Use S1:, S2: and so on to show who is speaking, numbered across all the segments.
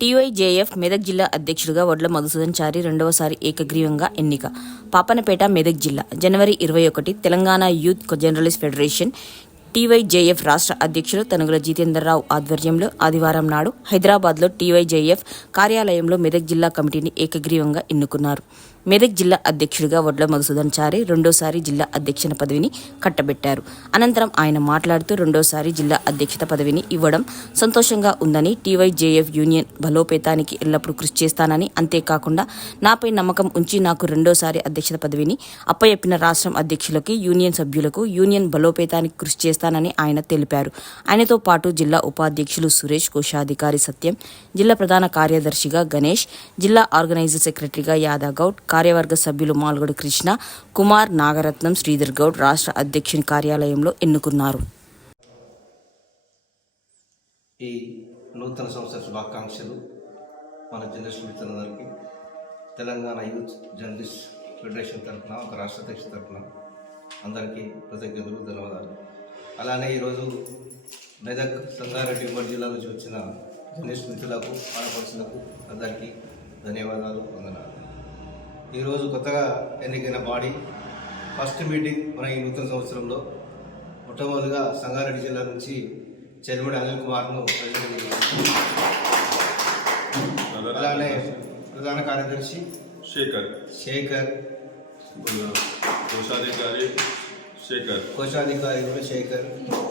S1: TYJF Medak జిల్లా అధ్యక్షుడిగా వడ్ల మధుసూదన్ చారి రెండవసారి ఏకగ్రీవంగా ఎన్నిక. పాపనపేట మెదక్ జిల్లా. జనవరి ఇరవై ఒకటి Telangana youth journalist federation TYJF రాష్ట్ర అధ్యక్షులు తనుగుల జితేందర్రావు ఆధ్వర్యంలో ఆదివారం నాడు హైదరాబాద్లో టీవైజేఎఫ్ కార్యాలయంలో మెదక్ జిల్లా కమిటీని ఏకగ్రీవంగా ఎన్నుకున్నారు. మెదక్ జిల్లా అధ్యక్షుడిగా వడ్ల మధుసూదన్ చారి రెండోసారి జిల్లా అధ్యక్షన పదవిని కట్టబెట్టారు. అనంతరం ఆయన మాట్లాడుతూ రెండోసారి జిల్లా అధ్యక్షత పదవిని ఇవ్వడం సంతోషంగా ఉందని టీవైజేఎఫ్ యూనియన్ బలోపేతానికి ఎల్లప్పుడూ కృషి చేస్తానని అంతేకాకుండా నాపై నమ్మకం ఉంచి నాకు రెండోసారి అధ్యక్షత పదవిని అప్పయెప్పిన రాష్ట్రం అధ్యక్షులకి యూనియన్ సభ్యులకు యూనియన్ బలోపేతానికి కృషి చేస్తానని ఆయన తెలిపారు. ఆయనతో పాటు జిల్లా ఉపాధ్యక్షులు సురేష్ కోశాధికారి సత్యం జిల్లా ప్రధాన కార్యదర్శిగా గణేష్ జిల్లా ఆర్గనైజర్ సెక్రటరీగా యాదవ్ గౌడ్ కార్యవర్గ సభ్యులు మాల్గొడు కృష్ణ కుమార్ నాగరత్నం శ్రీధర్ గౌడ్ రాష్ట్ర అధ్యక్షుని కార్యాలయంలో ఎన్నుకున్నారు.
S2: ఈ నూతన సంవత్సర శుభాకాంక్షలు మన జర్నలిస్ట్ మిత్రులందరికీ. తెలంగాణ యూత్ జర్నలిస్ట్ ఫెడరేషన్ తరఫున ఒక రాష్ట్ర అధ్యక్ష తరఫున అందరికీ కృతజ్ఞతలు ధన్యవాదాలు. అలానే ఈరోజు మెదక్ సంగారెడ్డి ఉమ్మడి జిల్లా నుంచి వచ్చిన జర్నలిస్ట్ మిత్రులకు ఆడపడుచులకు అందరికీ ధన్యవాదాలు వందనాలు. ఈరోజు కొత్తగా ఎన్నికైన బాడీ ఫస్ట్ మీటింగ్ మన ఈ నూతన సంవత్సరంలో. మొట్టమొదటిగా సంగారెడ్డి జిల్లా నుంచి చెరుమడి అనిల్ కుమార్ను అలానే ప్రధాన కార్యదర్శి
S3: శేఖర్.
S2: శేఖర్.
S3: కోశాధికారి శేఖర్.
S2: కోశాధికారి శేఖర్.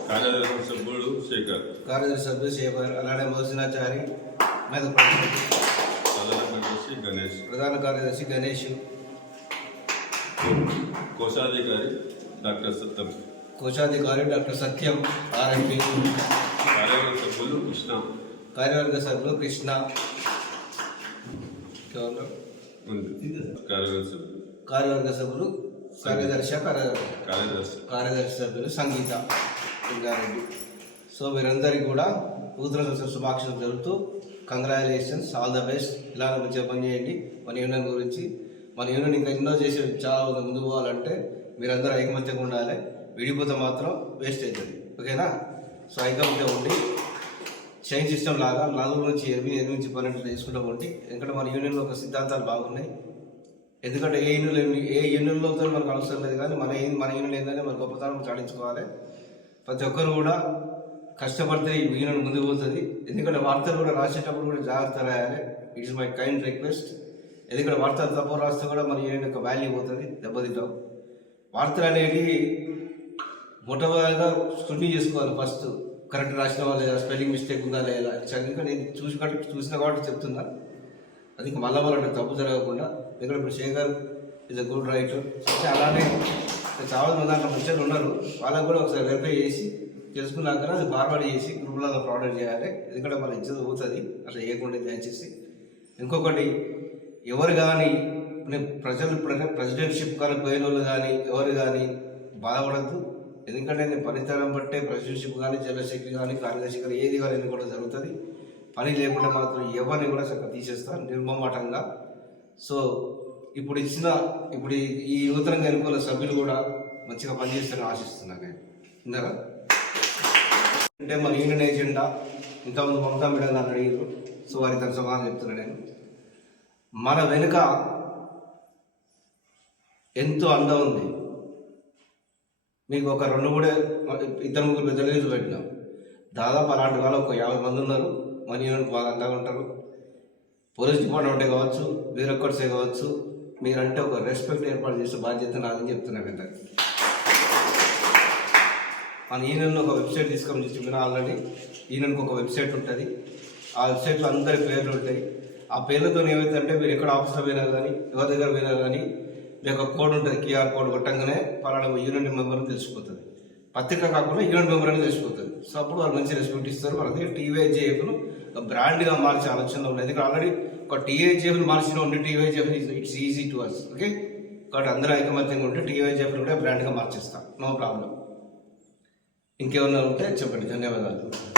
S3: కార్యదర్శి సభ్యుడు శేఖర్.
S2: కార్యదర్శి సభ్యులు శేఖర్. అలానే మోసినాచారి ప్రధాన
S3: కార్యదర్శి గణేష్
S2: ప్రధాన కార్యదర్శి గణేష్.
S3: కోశాధికారి డాక్టర్ సత్యం.
S2: కోశాధికారి డాక్టర్ సత్యం ఆర్ఎంపీ
S3: కార్యవర్గ సభ్యులు కృష్ణ.
S2: కార్యవర్గ సభ్యులు కృష్ణ.
S3: కార్యవర్గ సభ్యులు.
S2: కార్యవర్గ సభ్యులు కార్యదర్శి కార్యదర్శి.
S3: కార్యదర్శి
S2: సభ్యులు సంగీత లింగారెడ్డి. సో వీరందరికీ కూడా నూతన సంవత్సర శుభాకాంక్షలు జరుపుతూ కంగ్రాచులేషన్స్ ఆల్ ద బెస్ట్ ఇలా మంచిగా పనిచేయండి మన యూనియన్ గురించి మన యూనియన్ ఇంకా ఎన్నో చేసి చాలా ముందు పోవాలంటే మీరందరూ ఐకమత్యంగా ఉండాలి. విడిపోతే మాత్రం వేస్ట్ అవుతుంది. ఓకేనా? సో ఐకమత్యం ఉండి చైన్ సిస్టమ్ లాగా నలుగురు నుంచి ఎనిమిది ఎనిమిది నుంచి పన్నెండు తీసుకుంటూ ఉండి ఎందుకంటే మన యూనియన్లో ఒక సిద్ధాంతాలు బాగున్నాయి. ఎందుకంటే ఏ యూనియన్ ఏ యూనియన్లో మనకు అవసరం లేదు. కానీ మన మన యూనియన్ ఏంటంటే మన గొప్పతనం చాలించుకోవాలి ప్రతి ఒక్కరు కూడా కష్టపడితే ఈ యూనియన్ ముందుకు పోతుంది. ఎందుకంటే వార్తలు కూడా రాసేటప్పుడు కూడా జాగ్రత్త రాయాలి. ఇట్స్ మై కైండ్ రిక్వెస్ట్ ఎందుకంటే వార్తలు తప్పు రాస్తే కూడా మన యూనియన్ యొక్క వాల్యూ పోతుంది దెబ్బతింటాం. వార్తలు అనేవి మొట్టమొదటిగా స్క్రూటినీ చేసుకోవాలి ఫస్ట్ కరెక్ట్ రాసిన వాళ్ళు స్పెల్లింగ్ మిస్టేక్ ఉందా లేదా చదివి నేను చూసి కాబట్టి చూసిన కాబట్టి చెప్తున్నా. అది మళ్ళా మళ్ళీ తప్పు జరగకుండా. ఎందుకంటే ఇప్పుడు Shekhar is a good writer అలానే చాలా మంది దాంట్లో ముచ్చట్లు ఉన్నారు. వాళ్ళకు కూడా ఒకసారి వెరిఫై చేసి తెలుసుకున్నాక అది ఫార్వర్డ్ చేసి గ్రూప్లలో ప్రొవైడ్ చేయాలి. ఎందుకంటే మన ఇజ్జత పోతుంది. అట్లా చేయకుండా దయచేసి. ఇంకొకటి ఎవరు కానీ నేను ప్రజలు ప్రెసిడెంట్షిప్ కానీ పోయిన వాళ్ళు కానీ ఎవరు కానీ బాధపడద్దు. ఎందుకంటే నేను పనితనం బట్టే ప్రెసిడెంట్షిప్ కానీ జనరల్ కానీ కార్యదర్శి కానీ ఏది కానీ కూడా జరుగుతుంది. పని లేకుండా మాత్రం ఎవరిని కూడా చక్కగా తీసేస్తాను నిర్మమాటంగా సో ఇప్పుడు ఇచ్చిన ఇప్పుడు ఈ- నూతనంగా ఎన్నుకున్న సభ్యులు కూడా మంచిగా పనిచేస్తారని ఆశిస్తున్నాను నేను. అంటే మన యూనియన్ ఏజెండా ఇంతకుముందు మమతా మేడం గారు అడిగారు సో వారి తన సమాధానం చెప్తున్నా నేను. మన వెనుక ఎంతో అందం ఉంది. మీకు ఒక రెండు కూడా ఇద్దరు ముగ్గురు పెద్ద లీజు పెట్టినాం. దాదాపు అలాంటి వాళ్ళు ఒక యాభై మంది ఉన్నారు. మన యూనియన్ బాగా అందంగా ఉంటారు. పోలీస్ డిపార్ట్మెంటే కావచ్చు బ్యూరోక్రట్సే కావచ్చు. మీరంటే ఒక రెస్పెక్ట్ ఏర్పాటు చేసే బాధ్యత నాదని చెప్తున్నా కదా ఈయనను ఒక వెబ్సైట్ తీసుకొని చెప్పిన ఆల్రెడీ. యూనియన్కి ఒక వెబ్సైట్ ఉంటుంది. ఆ వెబ్సైట్లో అందరి పేర్లు ఉంటాయి. ఆ పేర్లతో ఏమైందంటే మీరు ఎక్కడ ఆఫీస్లో పోయినా కానీ ఎవరి దగ్గర పోయినా కానీ మీ యొక్క కోడ్ ఉంటుంది క్యూఆర్ కోడ్ కొట్టంగానే పలానా యూనియన్ మెంబర్ తెలిసిపోతుంది. పత్రిక కాకుండా యూనియన్ మెంబర్ అని తెలిసిపోతుంది. సో అప్పుడు వాళ్ళు మంచి రెస్పెక్ట్ ఇస్తారు. వాళ్ళకి టీవైజేఎఫ్ను ఒక బ్రాండ్గా మార్చే ఆలోచనలో ఉంది. ఎందుకంటే ఆల్రెడీ ఒక టీఐజేఎఫ్ని మార్చిన ఉండి TYJF it's easy to us okay? కాబట్టి అందరూ ఐకమత్యంగా ఉంటే టీవైజేఎఫ్ని కూడా బ్రాండ్గా మార్చేస్తాం. నో ప్రాబ్లం ఇంకేమన్నా ఉంటే చెప్పండి. ధన్యవాదాలు.